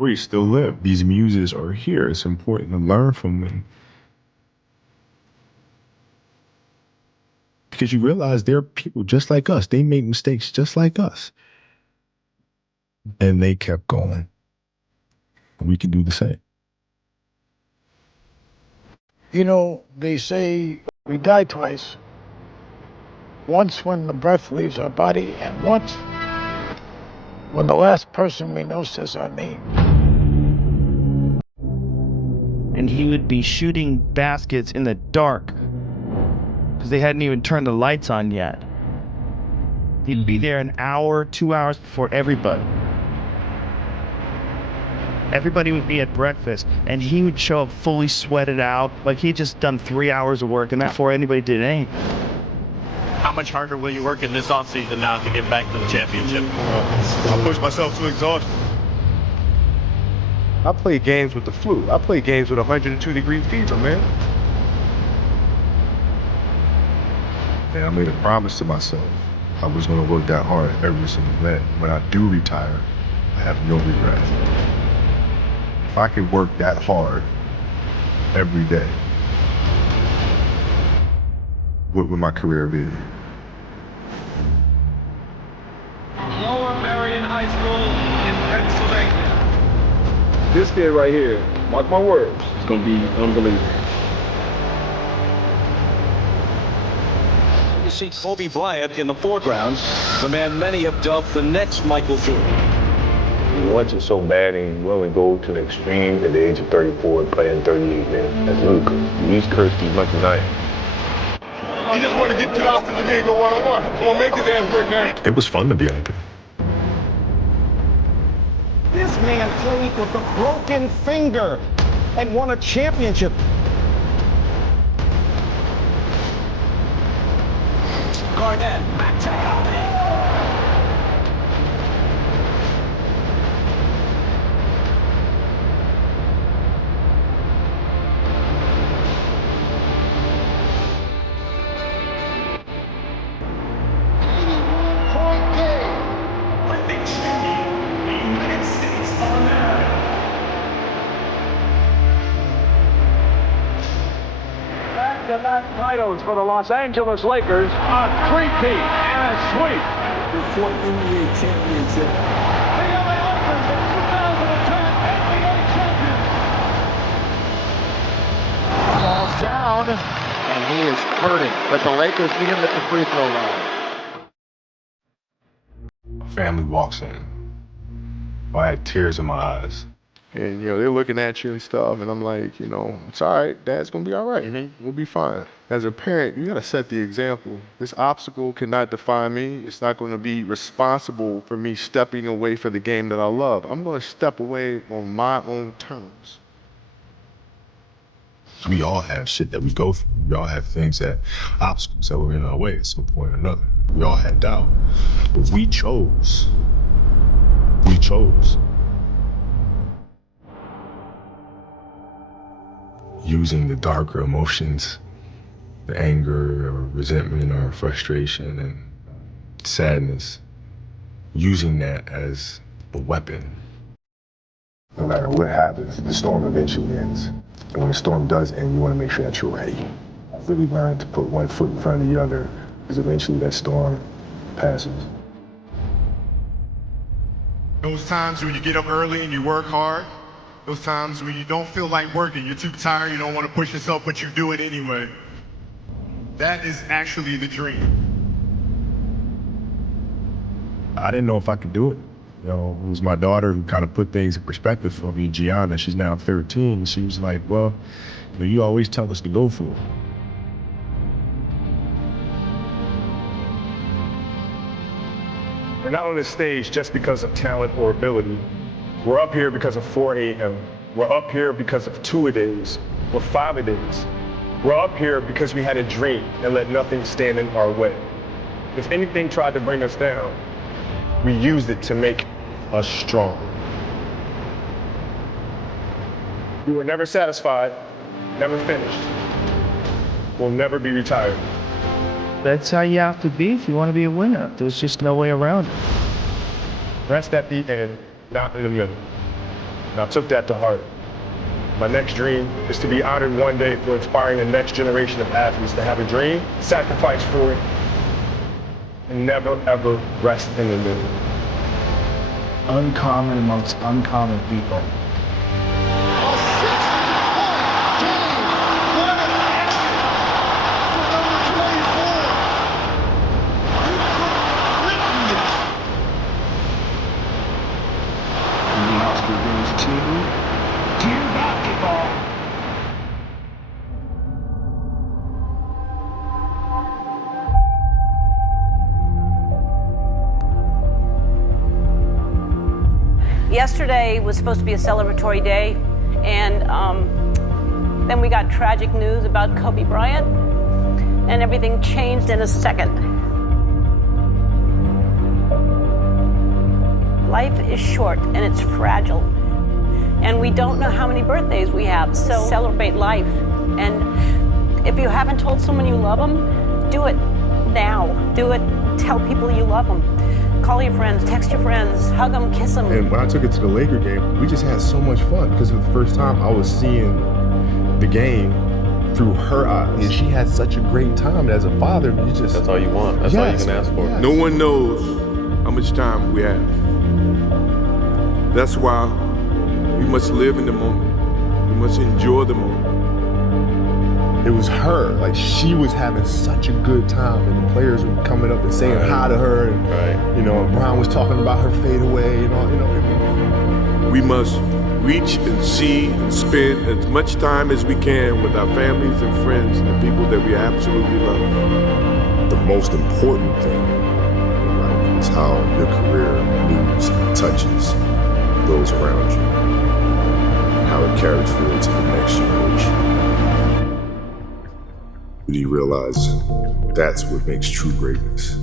We still live. These muses are here. It's important to learn from them. Because you realize they're people just like us. They make mistakes just like us. And they kept going. We can do the same. You know, they say we die twice. Once when the breath leaves our body, and once when the last person we know says our name. And he would be shooting baskets in the dark because they hadn't even turned the lights on yet. He'd be there an hour, 2 hours before everybody. Everybody would be at breakfast, and he would show up fully sweated out, like he'd just done 3 hours of work, and before anybody did anything. How much harder will you work in this offseason now to get back to the championship? I push myself to exhaustion. I play games with the flu. I play games with 102-degree fever, man. And I made a promise to myself. I was going to work that hard every single day. When I do retire, I have no regrets. If I could work that hard every day, what would my career be? Lower Marion High School in Pennsylvania. This kid right here, mark my words, it's gonna be unbelievable. You see Kobe Bryant in the foreground, the man many have dubbed the next Michael Jordan. You want it so bad and you willing to go to the extreme at the age of 34 and play in 38, man. That's ludicrous. He's cursed as much as I am. You just want to get out to the game, go one-on-one. Come on, make the damn quick, man. It was fun to be out there. This man played with a broken finger and won a championship. Garnett, back to Kobe. Back-to-back titles for the Los Angeles Lakers, a three-peat and a sweep. The fourth NBA championship. The LA Lakers are 2010 NBA champions. Ball's down, and he is hurting. But the Lakers beat him at the free throw line. Family walks in. I had tears in my eyes. And, they're looking at you and stuff, and I'm like, it's all right. Dad's going to be all right. We'll be fine. As a parent, you got to set the example. This obstacle cannot define me. It's not going to be responsible for me stepping away for the game that I love. I'm going to step away on my own terms. We all have shit that we go through. We all have obstacles that were in our way at some point or another. We all had doubt. But we chose. We chose. Using the darker emotions, the anger or resentment or frustration and sadness, using that as a weapon. No matter what happens, the storm eventually ends. And when the storm does end, you want to make sure that you're ready. Really learn to put one foot in front of the other, because eventually that storm passes. Those times when you get up early and you work hard, those times when you don't feel like working, you're too tired, you don't want to push yourself, but you do it anyway. That is actually the dream. I didn't know if I could do it. It was my daughter who kind of put things in perspective for me, Gianna. She's now 13. She was like, well, you always tell us to go for it. We're not on this stage just because of talent or ability. We're up here because of 4 a.m. We're up here because of 2-a-days or 5-a-days. We're up here because we had a dream and let nothing stand in our way. If anything tried to bring us down, we used it to make us strong. We were never satisfied, never finished. We'll never be retired. That's how you have to be if you want to be a winner. There's just no way around it. Rest at the end, not in the middle. And I took that to heart. My next dream is to be honored one day for inspiring the next generation of athletes to have a dream, sacrifice for it, and never ever rest in the middle. Uncommon amongst uncommon people. Yesterday was supposed to be a celebratory day, and then we got tragic news about Kobe Bryant, and everything changed in a second. Life is short and it's fragile, and we don't know how many birthdays we have, so celebrate life. And if you haven't told someone you love them, do it now. Do it, tell people you love them. Call your friends, text your friends, hug them, kiss them. And when I took it to the Laker game, we just had so much fun because for the first time I was seeing the game through her eyes. And she had such a great time. And as a father, you just... That's all you want. That's all you can ask for. Yes. No one knows how much time we have. That's why we must live in the moment. We must enjoy the moment. It was her. Like, she was having such a good time, and the players were coming up and saying hi to her, and you know, Bryant was talking about her fadeaway and all. You know, we must reach and see and spend as much time as we can with our families and friends and the people that we absolutely love. The most important thing in life is how your career moves and touches those around you, and how it carries forward to the next generation. You realize that's what makes true greatness.